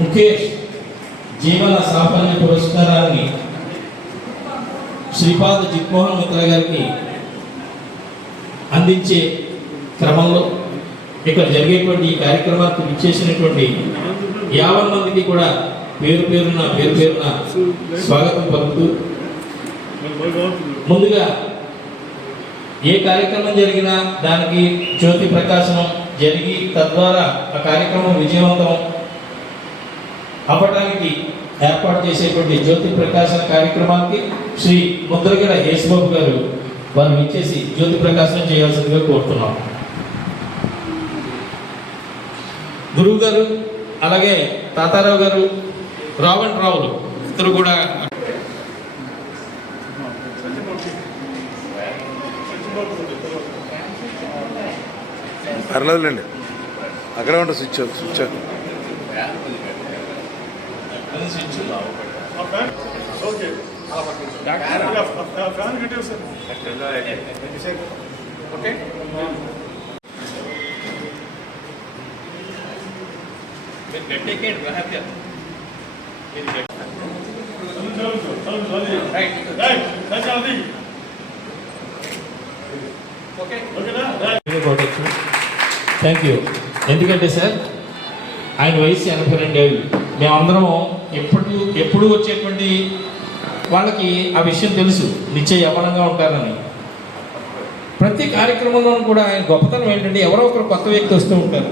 ముఖేష్ జీవన సాఫల్య పురస్కారాన్ని శ్రీపాద జిగ్మోహన్ మిత్ర గారికి అందించే క్రమంలో ఇక్కడ జరిగేటువంటి ఈ కార్యక్రమానికి విచ్చేసినటువంటి 50 మందికి కూడా పేరు పేరున స్వాగతం పలుకుతూ, ముందుగా ఏ కార్యక్రమం జరిగినా దానికి జ్యోతి ప్రకాశనం జరిగి తద్వారా ఆ కార్యక్రమం విజయవంతం అవ్వటానికి ఏర్పాటు చేసేటువంటి జ్యోతి ప్రకాశన కార్యక్రమానికి శ్రీ ముద్రగడ యేసుబాబు గారు వారు ఇచ్చేసి జ్యోతి ప్రకాశనం చేయాల్సిందిగా కోరుతున్నాం. గురువు గారు అలాగే తాతారావు గారు, రావణ్ రావులు ఇద్దరు కూడా పర్లేదులేండి, అక్కడే ఉంటుంది స్విచ్ ఓకే. Thank you. ఎందుకంటే సార్ ఆయన వయసు 82 ఏళ్ళు. మేమందరం ఎప్పుడు వచ్చేటువంటి వాళ్ళకి ఆ విషయం తెలుసు, నిత్య యవ్వనంగా ఉంటారని. ప్రతి కార్యక్రమంలో కూడా ఆయన గొప్పతనం ఏంటంటే ఎవరో ఒకరు కొత్త వ్యక్తి వస్తూ ఉంటారు.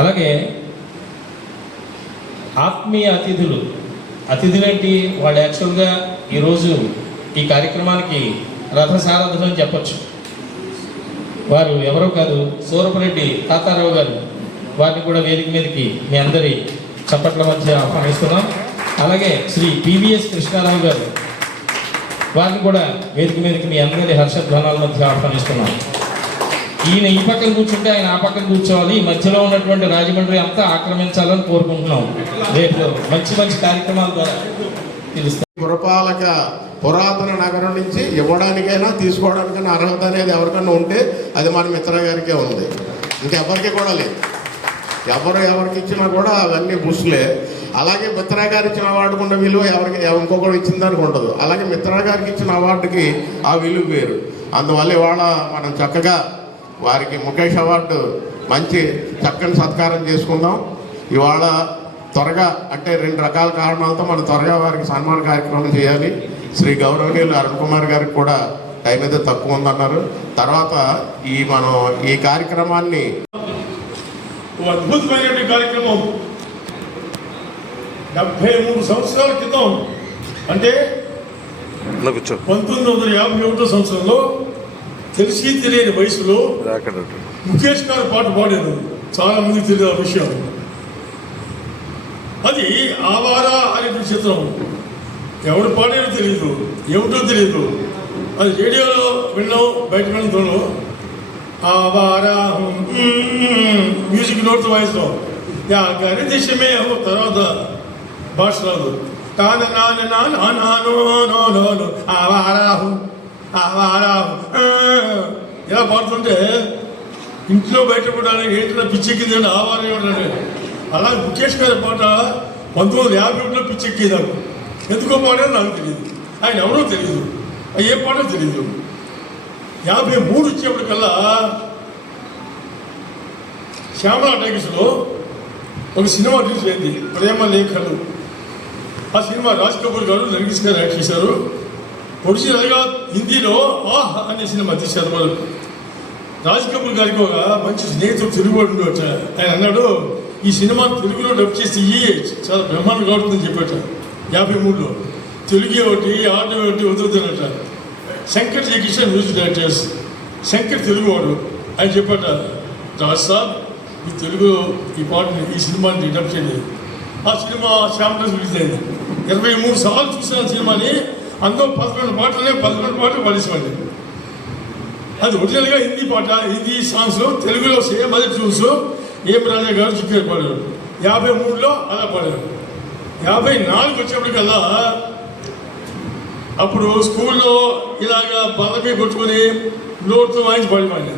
అలాగే ఆత్మీయ అతిథులేంటి వాళ్ళు యాక్చువల్గా ఈరోజు ఈ కార్యక్రమానికి రథసారథులు అని చెప్పచ్చు. వారు ఎవరో కాదు, సూరపరెడ్డి తాతారావు గారు. వారిని కూడా వేదిక మీదకి మీ అందరి చప్పట్ల మధ్య ఆహ్వానిస్తున్నాం. అలాగే శ్రీ పివిఎస్ కృష్ణారావు గారు, వారిని కూడా వేదిక మీదకి మీ అందరి హర్షధ్వానాల మధ్య ఆహ్వానిస్తున్నాం. ఈయన ఈ పక్కన కూర్చుంటే ఆయన ఆ పక్కన కూర్చోవాలి, మధ్యలో ఉన్నటువంటి రాజమండ్రి అంతా ఆక్రమించాలని కోరుకుంటున్నాం. రేపు మంచి కార్యక్రమాల ద్వారా తెలుస్తాం. పురపాలక పురాతన నగరం నుంచి ఇవ్వడానికైనా తీసుకోవడానికైనా అర్హత అనేది ఎవరికైనా ఉంటే అది మన మిత్ర గారికే ఉంది, ఇంకెవరికి కూడా లేదు. ఎవరికి ఇచ్చినా కూడా అవన్నీ బుస్లే. అలాగే మిత్ర గారు ఇచ్చిన అవార్డుకు ఉన్న విలువ ఇంకొకరు ఇచ్చిన దానికి ఉండదు. అలాగే మిత్ర గారికి ఇచ్చిన అవార్డుకి ఆ విలువ వేరు. అందువల్ల ఇవాళ మనం చక్కగా వారికి ముఖేష్ అవార్డు మంచి చక్కని సత్కారం చేసుకుందాం. ఇవాళ త్వరగా అంటే 2 రకాల కారణాలతో మనం త్వరగా వారికి సన్మాన కార్యక్రమం చేయాలి. శ్రీ గౌరవనీయులు అరుణ్ కుమార్ గారికి కూడా టైం అయితే తక్కువ ఉందన్నారు. తర్వాత మనం ఈ కార్యక్రమాన్ని అద్భుతమైన కార్యక్రమం 73 సంవత్సరాల క్రితం అంటే 1951 సంవత్సరంలో తెలిసి తెలియని వయసులో ముఖేష్ గారు పాట పాడారు. చాలా మందికి తెలియదు ఆ విషయం. అది ఆవారా అనేటువంటి చిత్రం. ఎవరు పాడారో తెలియదు, ఏమిటో తెలియదు. అది రేడియోలో విన్నాం, బయట వినడంలో ఆవారా మ్యూజిక్ నోట్తో వాయిస్తాం. కానీ దేశమే తర్వాత భాష రాదు. ఇలా పాడుతుంటే ఇంట్లో బయటపడడానికి ఏంటన్నా పిచ్చెక్కింది అని ఆవారం ఏమిటంటే అలా ముఖేష్ గారి పాట 1951లో పిచ్చెక్కేదాడు. ఎందుకో పాడారో నాకు తెలియదు, ఆయన ఎవరో తెలియదు, ఏ పాటో తెలియదు. 53 వచ్చేప్పటికల్లా శ్యామలా టాకీస్లో ఒక సినిమా రిలీజ్ అయింది, ప్రేమ లేఖలు. ఆ సినిమా రాజ్ కపూర్ గారు, నర్గిస్ గారు యాక్ట్ చేశారు. ఒరిజినల్గా హిందీలో ఆహ్ అనే సినిమా తీశారు వాళ్ళు. రాజ్ కపూర్ గారికి ఒక మంచి స్నేహితుడు తెలుగువాడు ఉండవచ్చు. ఆయన అన్నాడు, ఈ సినిమా తెలుగులో డబ్ చేసి చాలా బ్రహ్మాండంగా ఆడుతుందని చెప్పాట. 53లో తెలుగు ఒకటి ఆటో ఒకటి వదులుతున్నట. శంకర్ జయకిషన్ మ్యూజిక్ డైరెక్టర్స్, శంకర్ తెలుగువాడు. ఆయన చెప్పాట, రాజ్ సాబ్ ఈ తెలుగు ఈ పాటని ఈ సినిమాని డబ్ చేయండి. ఆ సినిమా శ్యామలా రిలీజ్ అయింది. 23 సార్లు చూసిన సినిమాని. అందులో 11 పాటలు పాడేసేవాడి. అది ఒరిజినల్గా హిందీ పాట, హిందీ సాంగ్స్ తెలుగులో సేమ్ అదే చూసు ఏం రాజా గారు చిక్కారు పాడారు. 53లో అలా పాడారు. 54 వచ్చేప్పటికల్లా అప్పుడు స్కూల్లో ఇలాగా బల్లపై కొట్టుకుని నోట్తో వాయించి పాడిపోయింది.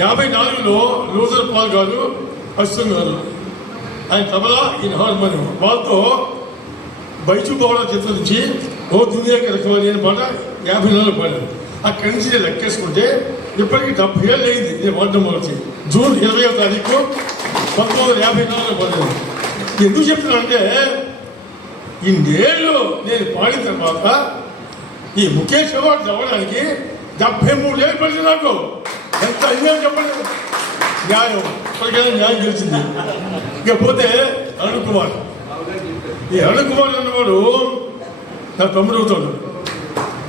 54లో లూజర్ పాల్ గారు, అశ్వం గారు ఆయన తబలా ఈయన హార్మోనియం. వాళ్ళతో బైచు బౌడ చిత్రం నుంచి ఓ దునియాకి రకవాలి అని పాట 54 పాడారు. అక్కడి నుంచి నేను లెక్కేసుకుంటే ఇప్పటికి 70 ఏళ్ళు అయింది నేను పాడడం మొదటి. జూన్ 20వ తారీఖు 1954 పాడాను. ఎందుకు చెప్తున్నానంటే ఇన్నేళ్ళు నేను పాడిన తర్వాత ఈ ముఖేష్ అవార్డు అవ్వడానికి 73 ఏళ్ళు పడింది నాకు. ఎంత అన్యాయం చెప్పలేదు. న్యాయం ఇప్పటికైనా న్యాయం గెలిచింది. ఇకపోతే అరుణ్ కుమార్, ఈ అరుణ్ కుమార్ అన్నవాడు నా తమ్ముడు అవుతాడు,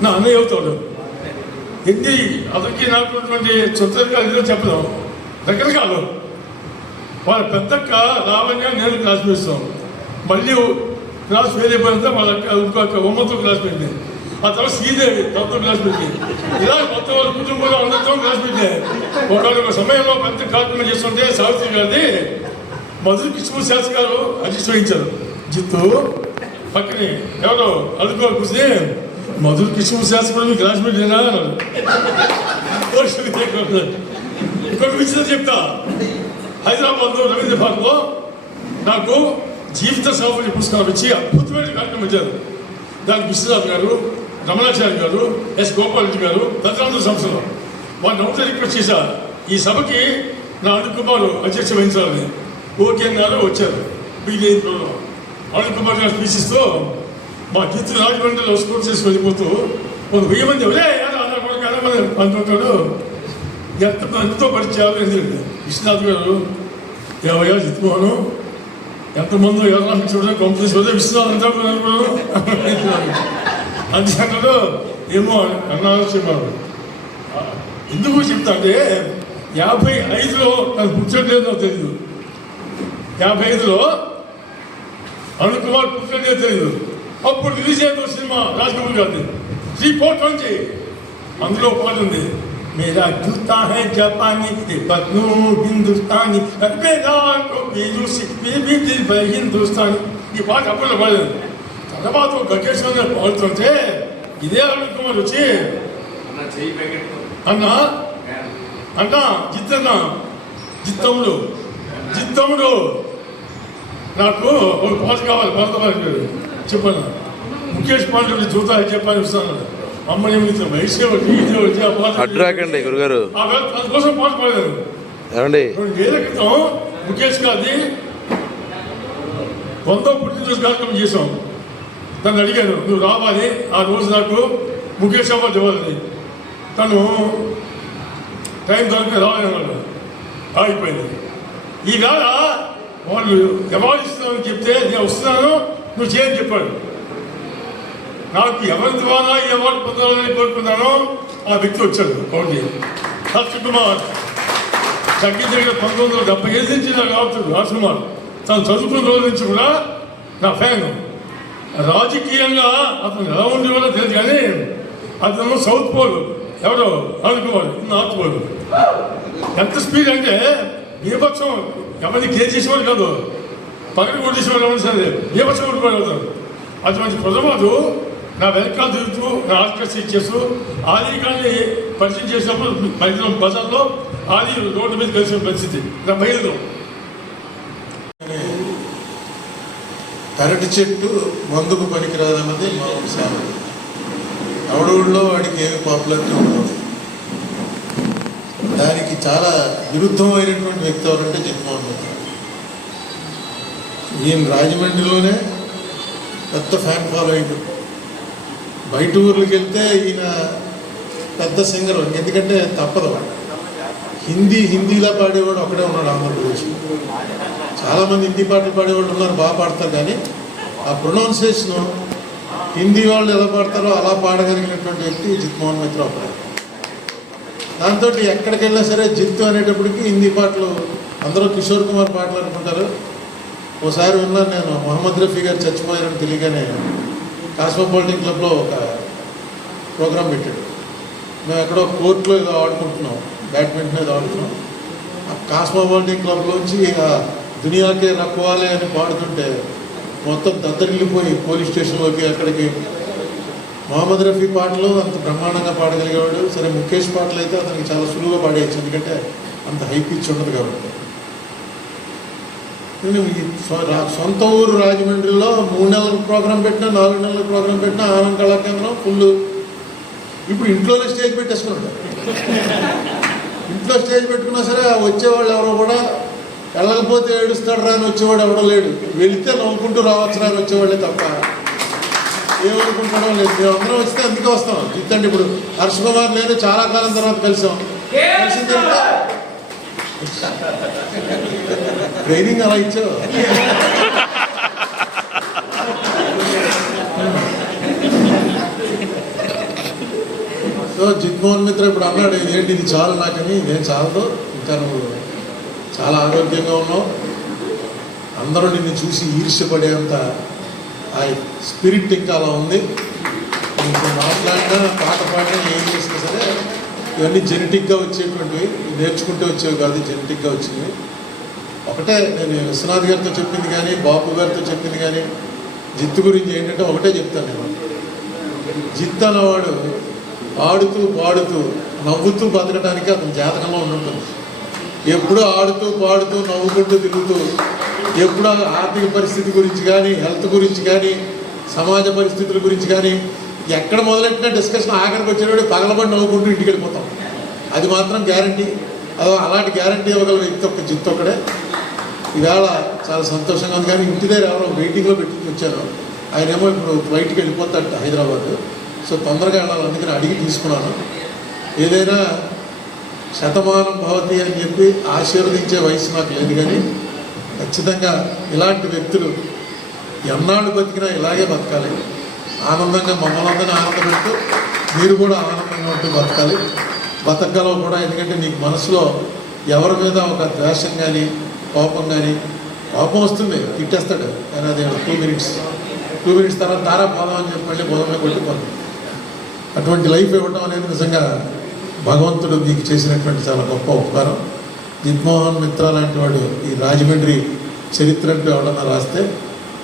నా అన్నయ్య అవుతాడు. ఎన్ని అతనికి నాకు ఉన్నటువంటి సొంతకాలు చెప్పదాం రకరకాలు. వాళ్ళ పెద్దక్క లావణ్య నేను క్లాస్ చేస్తాం. మళ్ళీ క్లాస్ వేరే పోయినంత వాళ్ళ ఇంకొక ఉమ్మతో క్లాస్ పెట్టింది. ఆ తర్వాత శ్రీదేవి తనతో క్లాస్ పెట్టింది. ఇలా మొత్తం వాళ్ళ కుటుంబంలో అందరితో క్లాస్ పెట్టింది. ఒక సమయంలో పెద్ద కార్యక్రమం చేస్తుంటే సావిత్రి గారిది మధుర కృష్ణ శాస్త్రి గారు అధ్యక్ష వహించారు. జిత్తు పక్కనే ఎవరో అడుగుకోవాలి కూర్చుని మధుర కృష్ణ శాస్త్రి కూడా మీ క్లాస్ పెట్టినా అన్నారు. ఇంకొక విషయం చెప్తా. హైదరాబాద్లో రవీంద్ర భారత్లో నాకు జీవిత సాఫల్య పురస్కారం ఇచ్చి అద్భుతమైన కార్యక్రమం ఇచ్చారు. దానికి విశ్వనాథ్ గారు, రమణాచార్య గారు, ఎస్ గోపాలరెడ్డి గారు, తదితర సంస్థలు వాళ్ళు ఒకటే రిక్వెస్ట్ చేశారు, ఈ సభకి నా అరుణ్ కుమార్ అధ్యక్ష వహించాలని. ఓకే అన్నారు. వచ్చారు. బీజేపీలో అరుణ్ కుమార్ గారు స్పీచిస్తూ మా జిత్తు రాజమండ్రిలో స్కోర్ చేసి వెళ్ళిపోతూ ఒక 1000 మంది ఎవరే అన్న కూడా కనమని అనుకుంటాడు. ఎంతో పరిచయాలు ఎందుకంటే విశ్వనాథ్ గారు ఏవయ్యా జిత్తుకోను ఎంతమంది ఎవరు చూడ కంపెనీస్ వస్తే విశ్వనాథ్ అంతా అనుకున్నాను అందుకంటాడు. ఏమో అన్నారు చెప్పారు. ఎందుకు చెప్తా అంటే 55లో నాకు పుట్టలేదో తెలియదు. 55లో అరుణ్ కుమార్ పుట్టలేదో తెలియదు. అప్పుడు రిలీజ్ అయిన సినిమా రాజకపూర్ గారిది 3/4 అందులో పాట ఉంది. मेरा जूता है जापानी पत्नू हिंदुस्तानी హిందుస్థానీ. ఈ పాట అప్పుడు పాడలేదు. తర్వాత గకేశ్వర పాడుతుంటే ఇదే అరుణ్ కుమార్ వచ్చి అన్నా అన్నా జిత్తముడు నాకు ఒక పాట కావాలి పాడతామని చెప్పాను. ముఖేష్ పాండే జూతా చెప్పని ఇస్తాను. అమ్మని వయసు వచ్చి ఆ పాట అడ్రాకండి గురుగారు అందుకోసం పాట పాడారు. ఏమండి 2 ఏళ్ల క్రితం ముఖేష్ గారిది 100వ పుట్టినరోజు కార్యక్రమం చేశాం. తను అడిగాను నువ్వు రావాలి, ఆ రోజు నాకు ముఖేష్ అవార్డు ఇవ్వాలని. తను టైం దొరికి రావాలన్నాడు. ఆగిపోయింది. ఈవేళ వాళ్ళు అవార్డు ఇస్తున్నామని చెప్తే నేను వస్తున్నాను నువ్వు చేయని చెప్పాడు. నాకు ఎవరి ద్వారా ఈ అవార్డు పొందాలని కోరుకున్నానో ఆ వ్యక్తి వచ్చాడు. ఓకే హర్ష కుమార్ దగ్గర 1975 నుంచి నాకు అవుతాడు. హర్ష కుమార్ తను చదువుకున్న రోజు నుంచి కూడా నా ఫ్యాన్. రాజకీయంగా అతను ఎలా ఉండేవాళ్ళో తెలియదు కానీ అతను సౌత్ పోల్ ఎవరో అరుణ్ కుమార్ నార్త్ పోల్. ఎంత స్పీడ్ అంటే బీభత్సం ఎవరిని కేర్ చేసేవాడు కాదు, పగటి కొట్టేసేవాడు ఎవరు సరే బీభత్సం కొట్టుకోవాలి అవుతారు. అటువంటి ప్రజవాడు నా వెనకాల తిరుగుతూ నా ఆకర్షణ చేస్తూ ఆలీ గారిని పరిచయం చేసినప్పుడు మధ్యలో బజార్లో ఆలీ రోడ్డు మీద కలిసిన పరిస్థితి నా బయలులో. అరటి చెట్టు మందుకు పనికిరాదన్నది మా సామెత. అవడూళ్ళలో వాడికి ఏమి పాపులారిటీ ఉండదు. దానికి చాలా విరుద్ధమైనటువంటి వ్యక్తి ఎవరంటే జగన్మోహన్ రెడ్డి. ఈయన రాజమండ్రిలోనే పెద్ద ఫ్యాన్ ఫాలోయింగ్. బయట ఊర్లకు వెళ్తే ఈయన పెద్ద సింగర్. ఎందుకంటే తప్పదు, హిందీలో పాడేవాడు ఒకడే ఉన్నాడు ఆంధ్రప్రదేశ్. చాలామంది హిందీ పాటలు పాడేవాళ్ళు ఉన్నారు, బాగా పాడతారు. కానీ ఆ ప్రొనౌన్సియేషను హిందీ వాళ్ళు ఎలా పాడతారో అలా పాడగలిగినటువంటి వ్యక్తి జిత్మోహన్ మిత్ర ఒకడే. దాంతో ఎక్కడికి వెళ్ళినా సరే జిత్తు అనేటప్పటికి హిందీ పాటలు అందరూ కిషోర్ కుమార్ పాటలు అనుకుంటారు. ఓసారి విన్నాను నేను, మొహమ్మద్ రఫీ గారు చచ్చిపోయారని తెలియగానే కాస్మోపాలిటన్ క్లబ్లో ఒక ప్రోగ్రాం పెట్టాడు. మేము ఎక్కడో కోర్టులో ఏదో ఆడుకుంటున్నాం, బ్యాడ్మింటన్ ఏదో ఆడుతున్నాం. ఆ కాస్మోపాలిటన్ క్లబ్లోంచి దునియాకే రక్వాలే అని పాడుతుంటే మొత్తం దద్దరిల్లిపోయి పోలీస్ స్టేషన్లోకి అక్కడికి. మొహమ్మద్ రఫీ పాటలు అంత బ్రహ్మాండంగా పాడగలిగేవాడు. సరే ముఖేష్ పాటలు అయితే అతనికి చాలా సులువుగా పాడేయచ్చు, ఎందుకంటే అంత హై పిచ్ ఉండదు కాబట్టి. నేను ఈ సొంత ఊరు రాజమండ్రిలో 3 నెలల ప్రోగ్రాం పెట్టినా 4 నెలల ప్రోగ్రాం పెట్టినా ఆనంద కళా కేంద్రం ఫుల్. ఇప్పుడు ఇంట్లోనే స్టేజ్ పెట్టేసుకున్నాడు. ఇంట్లో స్టేజ్ పెట్టుకున్నా సరే వచ్చేవాళ్ళు ఎవరో కూడా వెళ్ళకపోతే ఏడుస్తాడు రా అని వచ్చేవాడు ఎవడో లేడు. వెళితే నవ్వుకుంటూ రావచ్చు రా అని వచ్చేవాళ్ళే తప్ప ఏమనుకుంటాడో లేదు. మేము అందరం వస్తే అందుకే వస్తాం. చూద్దండి ఇప్పుడు హర్ష కుమార్ నేను చాలా కాలం తర్వాత కలిసాం. కలిసిన తర్వాత ట్రైనింగ్ అలా ఇచ్చావు. సో జిగ్మోహన్ మిత్ర ఇప్పుడు అన్నాడు ఏంటి ఇది చాలు నాకని. నేను చాలదు, ఇంకా నువ్వు చాలా ఆరోగ్యంగా ఉన్నావు, అందరూ నిన్ను చూసి ఈర్ష్యపడేంత ఆ స్పిరిట్ ఇంకా అలా ఉంది. నీకు మాట్లాడినా పాట పాడినా ఏం చేసినా సరే ఇవన్నీ జెనెటిక్గా వచ్చేటువంటివి, నేర్చుకుంటే వచ్చేవి కాదు, జెనెటిక్గా వచ్చినవి. ఒకటే నేను విశ్వనాథ్ గారితో చెప్పింది కానీ బాపు గారితో చెప్పింది కానీ జిత్తు గురించి ఏంటంటే ఒకటే చెప్తాను నేను. జిత్ అన్నవాడు ఆడుతూ పాడుతూ నవ్వుతూ బతకడానికి అతని జాతకంలో ఉంటుంది. ఎప్పుడూ ఆడుతూ పాడుతూ నవ్వుకుంటూ తిరుగుతూ ఎప్పుడూ ఆర్థిక పరిస్థితి గురించి కానీ హెల్త్ గురించి కానీ సమాజ పరిస్థితుల గురించి కానీ ఎక్కడ మొదలెట్టిన డిస్కషన్ ఆఖరికి వచ్చేటప్పుడు పగలబడి నవ్వుకుంటూ ఇంటికి వెళ్ళిపోతాం. అది మాత్రం గ్యారంటీ. అలాంటి గ్యారంటీ ఇవ్వగల వ్యక్తి ఒక్క జిత్ ఒక్కడే. ఈవేళ చాలా సంతోషంగా ఉంది. కానీ ఇంటి దగ్గర ఎవరో వెయిటింగ్లో పెట్టి వచ్చారు. ఆయన ఏమో ఇప్పుడు బయటికి వెళ్ళిపోతాడు హైదరాబాద్. సో తొందరగా వెళ్ళాలి, అందుకని అడిగి తీసుకున్నాను. ఏదైనా శతమానం భవతి అని చెప్పి ఆశీర్వదించే వయసు నాకు లేదు, కానీ ఖచ్చితంగా ఇలాంటి వ్యక్తులు ఎన్నాళ్ళు బతికినా ఇలాగే బతకాలి. ఆనందంగా మమ్మల్ని అందరినీ ఆనందపెడుతూ మీరు కూడా ఆనందంగా ఉంటూ బతకాలి. బతకగలవు కూడా. ఎందుకంటే నీకు మనసులో ఎవరి మీద ఒక ద్వేషం కానీ కోపం కానీ, కోపం వస్తుంది తిట్టేస్తాడు కానీ అది 2 మినిట్స్ తర్వాత తారా పోదాం అని చెప్పి మళ్ళీ బోధమే కొట్టిపోతుంది. అటువంటి లైఫ్ ఇవ్వడం అనేది నిజంగా భగవంతుడు మీకు చేసినటువంటి చాలా గొప్ప ఉపకారం. జిగ్మోహన్ మిత్ర లాంటి వాడు ఈ రాజమండ్రి చరిత్ర అంటూ ఎవడన్నా రాస్తే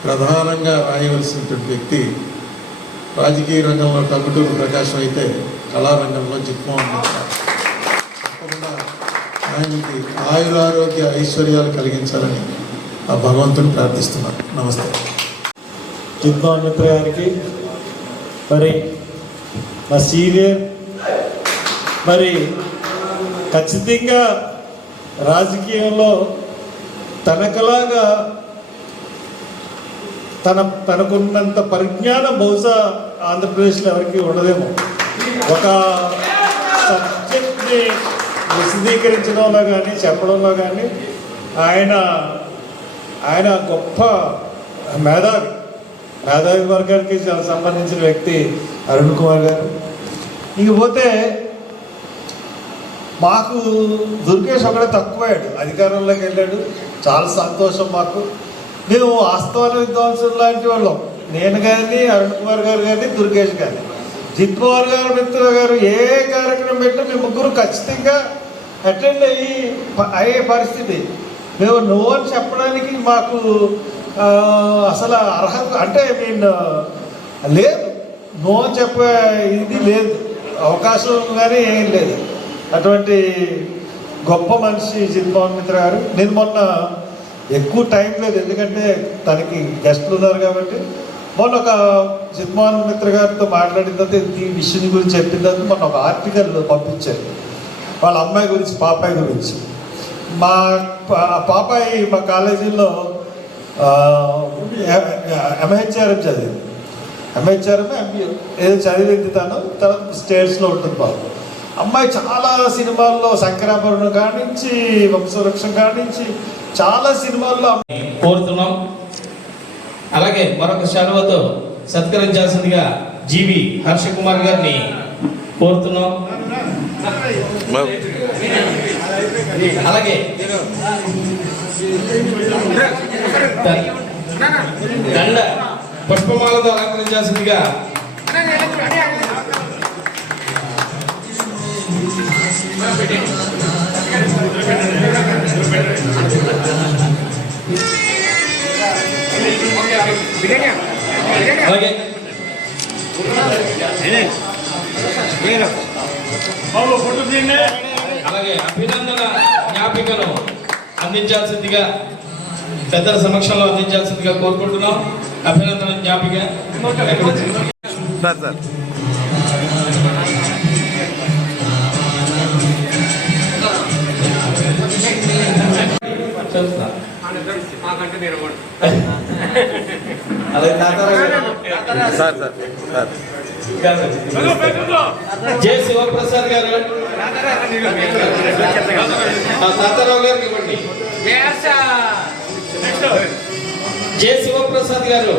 ప్రధానంగా రాయవలసినటువంటి వ్యక్తి రాజకీయ రంగంలో టంగుటూరు ప్రకాశం అయితే కళారంగంలో జిగ్మోహన్ మిత్ర. తప్పకుండా ఆయనకి ఆయురారోగ్య ఐశ్వర్యాలు కలిగించాలని ఆ భగవంతుని ప్రార్థిస్తున్నాను. నమస్తే. జిగ్మోహన్ మిత్ర గారికి మరి మా సీనియర్, మరి ఖచ్చితంగా రాజకీయంలో తనకలాగా తనకున్నంత పరిజ్ఞానం బహుశా ఆంధ్రప్రదేశ్లో ఎవరికి ఉండదేమో. ఒక సబ్జెక్ట్ని విశదీకరించడంలో కానీ చెప్పడంలో కానీ ఆయన గొప్ప మేధావి వర్గానికి సంబంధించిన వ్యక్తి అరుణ్ కుమార్ గారు. ఇకపోతే మాకు దుర్గేష్ ఒకడే తక్కువయ్యాడు, అధికారంలోకి వెళ్ళాడు. చాలా సంతోషం మాకు. మేము వాస్తవాల విద్వాంసులు లాంటి వాళ్ళం. నేను కానీ అరుణ్ కుమార్ గారు కానీ దుర్గేష్ కానీ. జిగ్మోహన్ గారు మిత్ర గారు ఏ కార్యక్రమం పెట్టినా మేము ముగ్గురు ఖచ్చితంగా అటెండ్ అయ్యే పరిస్థితి. మేము నో అని చెప్పడానికి మాకు అసలు అర్హత అంటే లేదు. నో అని చెప్పే ఇది లేదు, అవకాశం కానీ ఏం లేదు. అటువంటి గొప్ప మనిషి జిగ్మోహన్ మిత్ర గారు. నేను మొన్న ఎక్కువ టైం లేదు, ఎందుకంటే తనకి గెస్ట్లు ఉన్నారు కాబట్టి. మొన్న ఒక జిగ్మోహన్ మిత్ర గారితో మాట్లాడిన తర్వాత ఈ విషయం గురించి చెప్పిన తర్వాత మొన్న ఒక ఆర్టికల్ పంపించారు వాళ్ళ అమ్మాయి గురించి, పాపాయి గురించి. మా పాపాయి మా కాలేజీలో ఎంహెచ్ఆర్ఎం చదివింది. ఎంహెచ్ఆర్ఎం ఎంబీఏ ఏదో చదివింది తను. తర్వాత స్టేట్స్లో ఉంటుంది బాబు. అమ్మాయి చాలా సినిమాల్లో శంకరాభరణం కానించి వంశవృక్షం కానించి చాలా సినిమాల్లో కోరుతున్నాం. అలాగే మరొక శాలువతో సత్కరించాల్సిందిగా జీవి హర్ష కుమార్ గారిని కోరుతున్నాం. అలాగే దండ పుష్పమాలతో అలంకరించాల్సిందిగా అలాగే అలాగే అభినందన జ్ఞాపికను అందించాల్సిందిగా పెద్దల సమక్షంలో అందించాల్సిందిగా కోరుకుంటున్నాం. అభినందన జ్ఞాపిక సార్ సార్ అలాగే Tatarao sir sir sir J Sivaprasad garu, Tatarao గారికి ఇవ్వండి. జె శివప్రసాద్ గారు,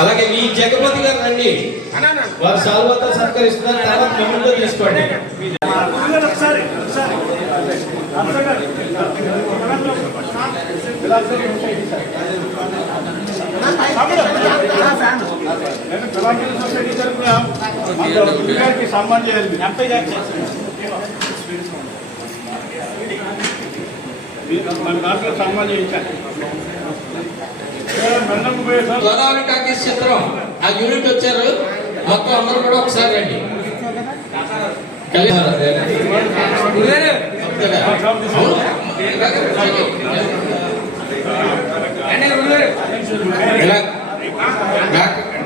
అలాగే వి జగపతి గారు రండి. వారు సాల్వతో సత్కరిస్తున్నారు. తర్వాత మెమెంటో తీసుకోండి. గోదావరి టాకీస్ చిత్రం ఆ యూనిట్ వచ్చారు. మొత్తం అందరూ కూడా ఒకసారి రండి.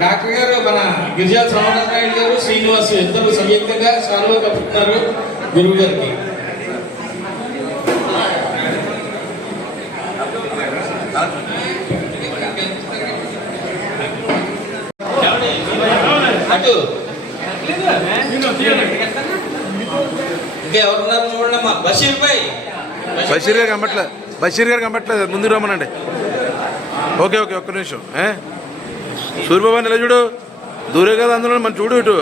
డాక్టర్ గారు, మన గిరిజాల శ్రవణనాయుడు గారు, శ్రీనివాస్ ఇద్దరు సంయుక్తంగా సాల్వ కప్పుతున్నారు గురువు గారికి. అటు ఇంకా ఎవరున్నారు చూడండి అమ్మా. బషీర్ భాయ్, బషీర్ గారు కనబట్లేదు, బషీర్ గారు కనబట్లేదు, ముందుకు రమ్మనండి. ఓకే ఓకే, ఒక్క నిమిషం. సూర్యబాబు ఎలా చూడు, దూరే కదా అందులో మనం చూడు ఇటు.